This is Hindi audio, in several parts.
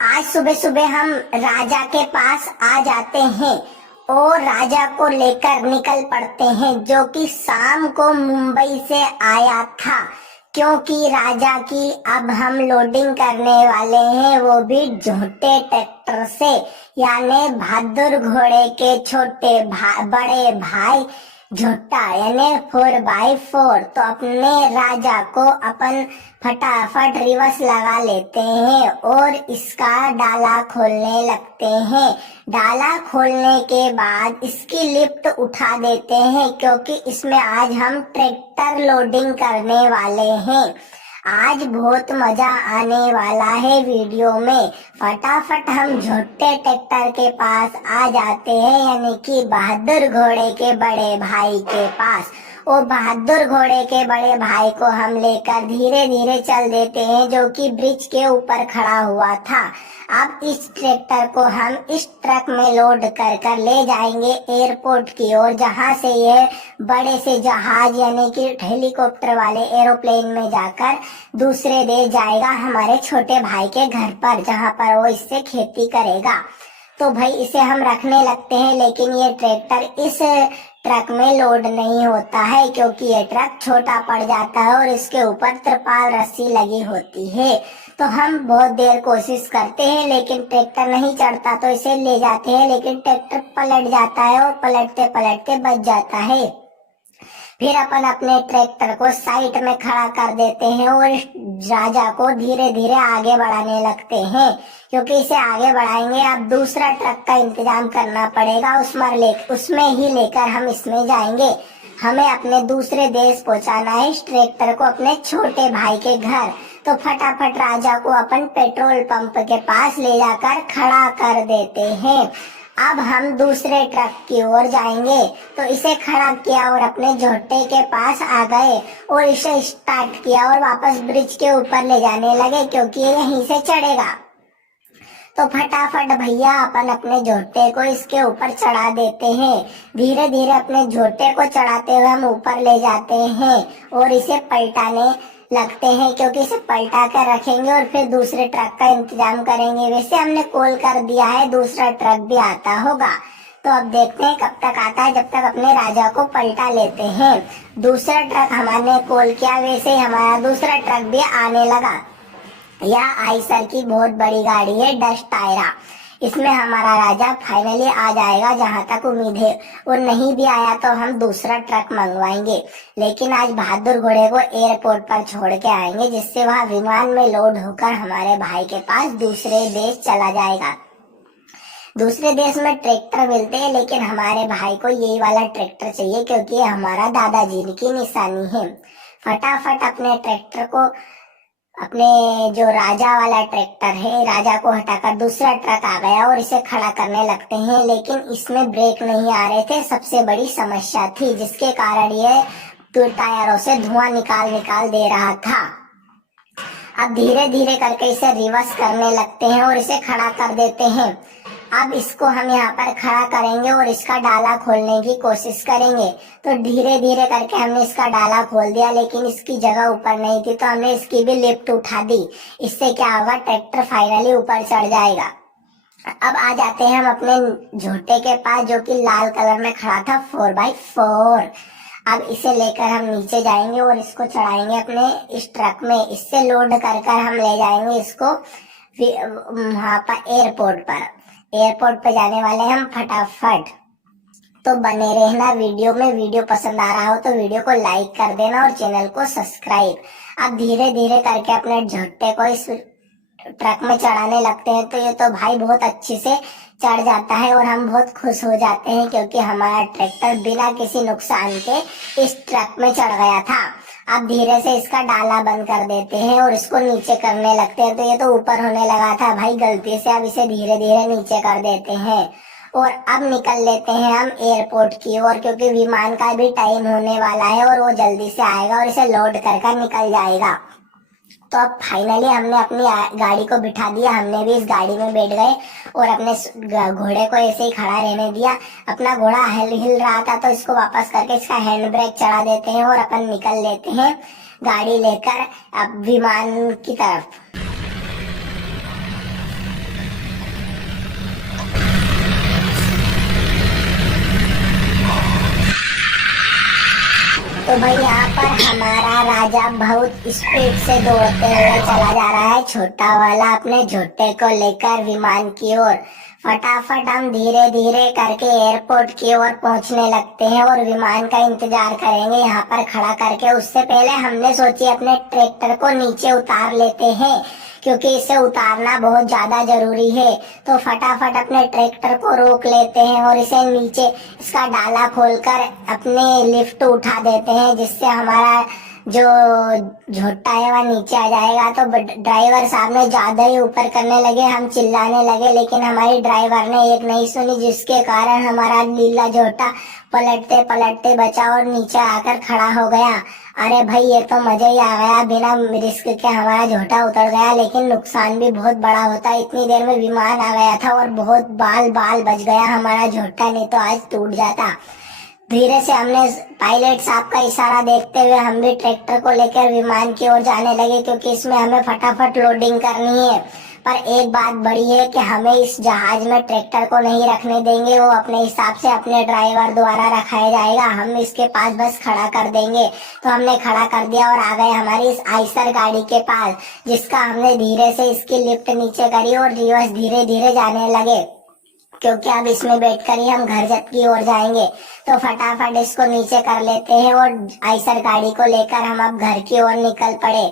आज सुबह सुबह हम राजा के पास आ जाते हैं और राजा को लेकर निकल पड़ते हैं, जो कि शाम को मुंबई से आया था। क्योंकि राजा की अब हम लोडिंग करने वाले हैं, वो भी झोटे ट्रैक्टर से, यानी बहादुर घोड़े के बड़े भाई झोटा यानी 4x4। तो अपने राजा को अपन फटाफट रिवर्स लगा लेते हैं और इसका डाला खोलने लगते हैं। डाला खोलने के बाद इसकी लिफ्ट उठा देते हैं, क्योंकि इसमें आज हम ट्रैक्टर लोडिंग करने वाले हैं। आज बहुत मजा आने वाला है वीडियो में। फटाफट हम झोटे ट्रैक्टर के पास आ जाते हैं, यानी कि बहादुर घोड़े के बड़े भाई के पास। और बहादुर घोड़े के बड़े भाई को हम लेकर धीरे धीरे चल देते हैं, जो कि ब्रिज के ऊपर खड़ा हुआ था। अब इस ट्रैक्टर को हम इस ट्रक में लोड कर कर ले जाएंगे एयरपोर्ट की ओर, जहां से यह बड़े से जहाज यानी कि हेलीकॉप्टर वाले एरोप्लेन में जाकर दूसरे देश जाएगा, हमारे छोटे भाई के घर पर, जहां पर वो इससे खेती करेगा। तो भाई इसे हम रखने लगते हैं, लेकिन ये ट्रैक्टर इस ट्रक में लोड नहीं होता है, क्योंकि ये ट्रक छोटा पड़ जाता है और इसके ऊपर त्रिपाल रस्सी लगी होती है। तो हम बहुत देर कोशिश करते हैं, लेकिन ट्रैक्टर नहीं चढ़ता, तो इसे ले जाते हैं, लेकिन ट्रैक्टर पलट जाता है और पलटते पलटते बच जाता है। फिर अपन अपने ट्रैक्टर को साइड में खड़ा कर देते हैं और राजा को धीरे धीरे आगे बढ़ाने लगते हैं, क्योंकि इसे आगे बढ़ाएंगे अब दूसरा ट्रक का इंतजाम करना पड़ेगा, उसमें ही लेकर हम इसमें जाएंगे। हमें अपने दूसरे देश पहुंचाना है इस ट्रैक्टर को, अपने छोटे भाई के घर। तो फटाफट राजा को अपन पेट्रोल पंप के पास ले जाकर खड़ा कर देते हैं। अब हम दूसरे ट्रक की ओर जाएंगे, तो इसे खड़ा किया और अपने झोटे के पास आ गए और इसे स्टार्ट किया और वापस ब्रिज के ऊपर ले जाने लगे, क्योंकि ये यहीं से चढ़ेगा। तो फटाफट भैया अपन अपने झोटे को इसके ऊपर चढ़ा देते हैं। धीरे धीरे अपने झोटे को चढ़ाते हुए हम ऊपर ले जाते हैं और इसे पलटाने लगते हैं, क्योंकि इसे पलटा कर रखेंगे और फिर दूसरे ट्रक का इंतजाम करेंगे। वैसे हमने कॉल कर दिया है, दूसरा ट्रक भी आता होगा। तो अब देखते हैं कब तक आता है। जब तक अपने राजा को पलटा लेते हैं। दूसरा ट्रक हमारे कॉल किया, वैसे ही हमारा दूसरा ट्रक भी आने लगा। यह आइसर की बहुत बड़ी गाड़ी है, डस्ट टायरा। इसमें हमारा राजा फाइनली आ जाएगा, जहां तक उम्मीद है। और नहीं भी आया तो हम दूसरा ट्रक मंगवाएंगे, लेकिन आज बहादुर घोड़े को एयरपोर्ट पर छोड़ के आएंगे, जिससे वह विमान में लोड होकर हमारे भाई के पास दूसरे देश चला जाएगा। दूसरे देश में ट्रैक्टर मिलते हैं, लेकिन हमारे भाई को यही वाला ट्रैक्टर चाहिए, क्योंकि ये हमारा दादाजी की निशानी है। फटाफट अपने ट्रैक्टर को, अपने जो राजा वाला ट्रैक्टर है, राजा को हटाकर दूसरा ट्रक आ गया और इसे खड़ा करने लगते हैं, लेकिन इसमें ब्रेक नहीं आ रहे थे। सबसे बड़ी समस्या थी, जिसके कारण ये टायरों से धुआं निकाल दे रहा था। अब धीरे धीरे करके इसे रिवर्स करने लगते हैं और इसे खड़ा कर देते हैं। अब इसको हम यहाँ पर खड़ा करेंगे और इसका डाला खोलने की कोशिश करेंगे। तो धीरे धीरे करके हमने इसका डाला खोल दिया, लेकिन इसकी जगह ऊपर नहीं थी, तो हमने इसकी भी लिफ्ट उठा दी। इससे क्या होगा, ट्रैक्टर फाइनली ऊपर चढ़ जाएगा। अब आ जाते हैं हम अपने झोटे के पास, जो कि लाल कलर में खड़ा था, 4x4। अब इसे लेकर हम नीचे जाएंगे और इसको चढ़ाएंगे अपने इस ट्रक में। इससे लोड कर कर हम ले जाएंगे इसको वहां पर एयरपोर्ट पे जाने वाले हम फटाफट। तो बने रहना वीडियो में। वीडियो पसंद आ रहा हो तो वीडियो को लाइक कर देना और चैनल को सब्सक्राइब। अब धीरे धीरे करके अपने झोटे को इस ट्रक में चढ़ाने लगते हैं। तो ये तो भाई बहुत अच्छे से चढ़ जाता है और हम बहुत खुश हो जाते हैं, क्योंकि हमारा ट्रैक्टर बिना किसी नुकसान के इस ट्रक में चढ़ गया था। अब धीरे से इसका डाला बंद कर देते हैं और इसको नीचे करने लगते हैं। तो ये तो ऊपर होने लगा था भाई गलती से, अब इसे धीरे धीरे नीचे कर देते हैं और अब निकल लेते हैं हम एयरपोर्ट की ओर, क्योंकि विमान का भी टाइम होने वाला है और वो जल्दी से आएगा और इसे लोड कर निकल जाएगा। तो अब फाइनली हमने अपनी गाड़ी को बिठा दिया, हमने भी इस गाड़ी में बैठ गए और अपने घोड़े को ऐसे ही खड़ा रहने दिया। अपना घोड़ा हिल रहा था, तो इसको वापस करके इसका हैंड ब्रेक चढ़ा देते हैं और अपन निकल लेते हैं गाड़ी लेकर अब विमान की तरफ। तो भाई यहाँ पर हमारा राजा बहुत स्पीड से दौड़ते हुए चला जा रहा है, छोटा वाला अपने झोटे को लेकर विमान की ओर। फटाफट हम धीरे धीरे करके एयरपोर्ट की ओर पहुंचने लगते हैं और विमान का इंतजार करेंगे यहाँ पर खड़ा करके। उससे पहले हमने सोची अपने ट्रैक्टर को नीचे उतार लेते हैं, क्योंकि इसे उतारना बहुत ज्यादा जरूरी है। तो फटाफट अपने ट्रैक्टर को रोक लेते हैं और इसे नीचे इसका डाला खोलकर अपने लिफ्ट उठा देते हैं, जिससे हमारा जो झोटा है वह नीचे आ जाएगा। तो ड्राइवर साहब ने ज्यादा ही ऊपर करने लगे, हम चिल्लाने लगे, लेकिन हमारी ड्राइवर ने एक नहीं सुनी, जिसके कारण हमारा नीला झोटा पलटते पलटते बचा और नीचे आकर खड़ा हो गया। अरे भाई ये तो मजा ही आ गया, बिना रिस्क के हमारा झोटा उतर गया, लेकिन नुकसान भी बहुत बड़ा होता। इतनी देर में विमान आ गया था और बहुत बाल बाल बच गया हमारा झोटा, नहीं तो आज टूट जाता। धीरे से हमने पायलट साहब का इशारा देखते हुए हम भी ट्रैक्टर को लेकर विमान की ओर जाने लगे, क्योंकि इसमें हमें फटाफट लोडिंग करनी है। पर एक बात बड़ी है कि हमें इस जहाज में ट्रैक्टर को नहीं रखने देंगे, वो अपने हिसाब से अपने ड्राइवर द्वारा रखाया जाएगा, हम इसके पास बस खड़ा कर देंगे। तो हमने खड़ा कर दिया और आ गए हमारी इस आइसर गाड़ी के पास, जिसका हमने धीरे से इसकी लिफ्ट नीचे करी और रिवर्स धीरे धीरे जाने लगे, क्योंकि अब इसमें बैठकर ही हम घर की ओर जाएंगे। तो फटाफट इसको नीचे कर लेते हैं और आइसर गाड़ी को लेकर हम अब घर की ओर निकल पड़े।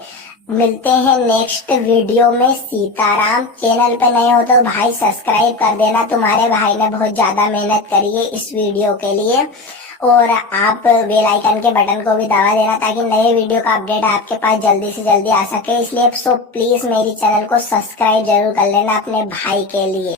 मिलते हैं नेक्स्ट वीडियो में। सीताराम। चैनल पे नए हो तो भाई सब्सक्राइब कर देना, तुम्हारे भाई ने बहुत ज्यादा मेहनत करी है इस वीडियो के लिए, और आप बेल आइकन के बटन को भी दबा देना ताकि नए वीडियो का अपडेट आपके पास जल्दी से जल्दी आ सके। इसलिए सो प्लीज मेरी चैनल को सब्सक्राइब जरूर कर लेना अपने भाई के लिए।